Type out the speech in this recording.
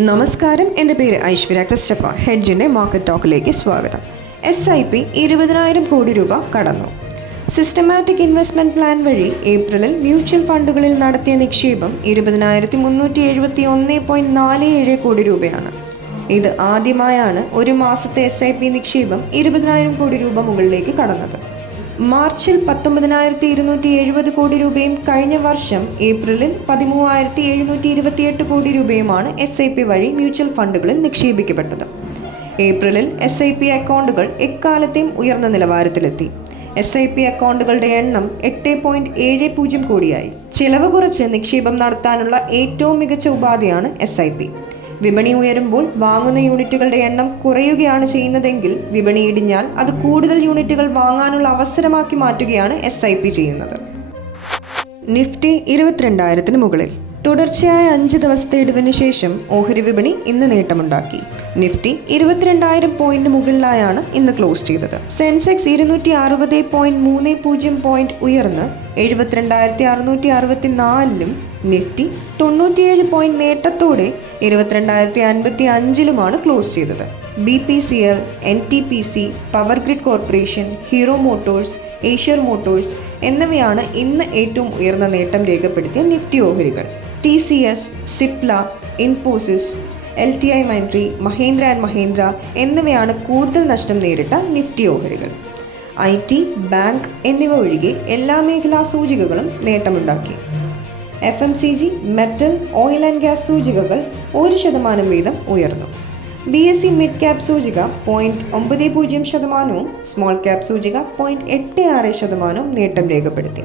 നമസ്കാരം. എന്റെ പേര് ഐശ്വര്യ ക്രിസ്റ്റഫ. ഹെഡ്ജിന്റെ മാർക്കറ്റ് ടോക്കിലേക്ക് സ്വാഗതം. എസ് ഐ പി ഇരുപതിനായിരം കോടി രൂപ കടന്നു. സിസ്റ്റമാറ്റിക് ഇൻവെസ്റ്റ്മെന്റ് പ്ലാൻ വഴി ഏപ്രിലിൽ മ്യൂച്വൽ ഫണ്ടുകളിൽ നടത്തിയ നിക്ഷേപം ഇരുപതിനായിരത്തി മുന്നൂറ്റി എഴുപത്തി ഒന്ന് പോയിന്റ് നാല് ഏഴ് കോടി രൂപയാണ്. ഇത് ആദ്യമായാണ് ഒരു മാസത്തെ എസ് ഐ പി നിക്ഷേപം ഇരുപതിനായിരം കോടി രൂപ മുകളിലേക്ക് കടന്നത്. മാർച്ചിൽ പത്തൊമ്പതിനായിരത്തി ഇരുന്നൂറ്റി എഴുപത് കോടി രൂപയും കഴിഞ്ഞ വർഷം ഏപ്രിലിൽ പതിമൂവായിരത്തി എഴുന്നൂറ്റി ഇരുപത്തിയെട്ട് കോടി രൂപയുമാണ് എസ് ഐ പി വഴി മ്യൂച്വൽ ഫണ്ടുകളിൽ നിക്ഷേപിക്കപ്പെട്ടത്. ഏപ്രിലിൽ എസ് ഐ പി അക്കൗണ്ടുകൾ എക്കാലത്തെയും ഉയർന്ന നിലവാരത്തിലെത്തി. എസ് ഐ പി അക്കൗണ്ടുകളുടെ എണ്ണം എട്ട് പോയിന്റ് ഏഴ് പൂജ്യം കോടിയായി. ചിലവ് കുറച്ച് നിക്ഷേപം നടത്താനുള്ള ഏറ്റവും മികച്ച ഉപാധിയാണ് എസ് ഐ പി വിപണി ഉയരുമ്പോൾ വാങ്ങുന്ന യൂണിറ്റുകളുടെ എണ്ണം കുറയുകയാണ് ചെയ്യുന്നതെങ്കിൽ വിപണി ഇടിഞ്ഞാൽ അത് കൂടുതൽ യൂണിറ്റുകൾ വാങ്ങാനുള്ള അവസരമാക്കി മാറ്റുകയാണ് എസ് ചെയ്യുന്നത്. നിഫ്റ്റി ഇരുപത്തിരണ്ടായിരത്തിന് മുകളിൽ. തുടർച്ചയായ അഞ്ച് ദിവസത്തെ ഇടിവിന് ശേഷം ഓഹരി വിപണി ഇന്ന് നേട്ടമുണ്ടാക്കി. നിഫ്റ്റി ഇരുപത്തിരണ്ടായിരം പോയിന്റ് മുകളിലായാണ് ഇന്ന് ക്ലോസ് ചെയ്തത്. സെൻസെക്സ് ഇരുന്നൂറ്റി അറുപത് പോയിന്റ് മൂന്ന് പൂജ്യം പോയിന്റ് ഉയർന്ന് എഴുപത്തിരണ്ടായിരത്തി അറുന്നൂറ്റി അറുപത്തി നാലിലും നിഫ്റ്റി തൊണ്ണൂറ്റിയേഴ് പോയിന്റ് നേട്ടത്തോടെ ഇരുപത്തിരണ്ടായിരത്തി അൻപത്തി അഞ്ചിലുമാണ് ക്ലോസ് ചെയ്തത്. B P C L N T P C power grid corporation hero motors Eicher motors എന്നിവയാണ് ഇന്ന് ഏറ്റവും ഉയർന്ന നേട്ടം രേഖപ്പെടുത്തിയ നിഫ്റ്റി ഓഹരികൾ. T C S Cipla Infosys L T I Mindtree Mahindra and Mahindra എന്നിവയാണ് കൂടുതൽ നഷ്ടം നേരിട്ട നിഫ്റ്റി ഓഹരികൾ. ഐ ടി ബാങ്ക് എന്നിവ ഒഴികെ എല്ലാ മേഖലാ സൂചികകളും നേട്ടമുണ്ടാക്കി. F M C G metal oil and gas സൂചികകൾ ഒരു ശതമാനം വീതം ഉയർന്നു. B S C mid cap സൂചിക പോയിന്റ് ഒമ്പത് പൂജ്യം ശതമാനവും സ്മോൾ ക്യാപ് സൂചിക പോയിന്റ് എട്ട് ആറ് ശതമാനവും നേട്ടം രേഖപ്പെടുത്തി.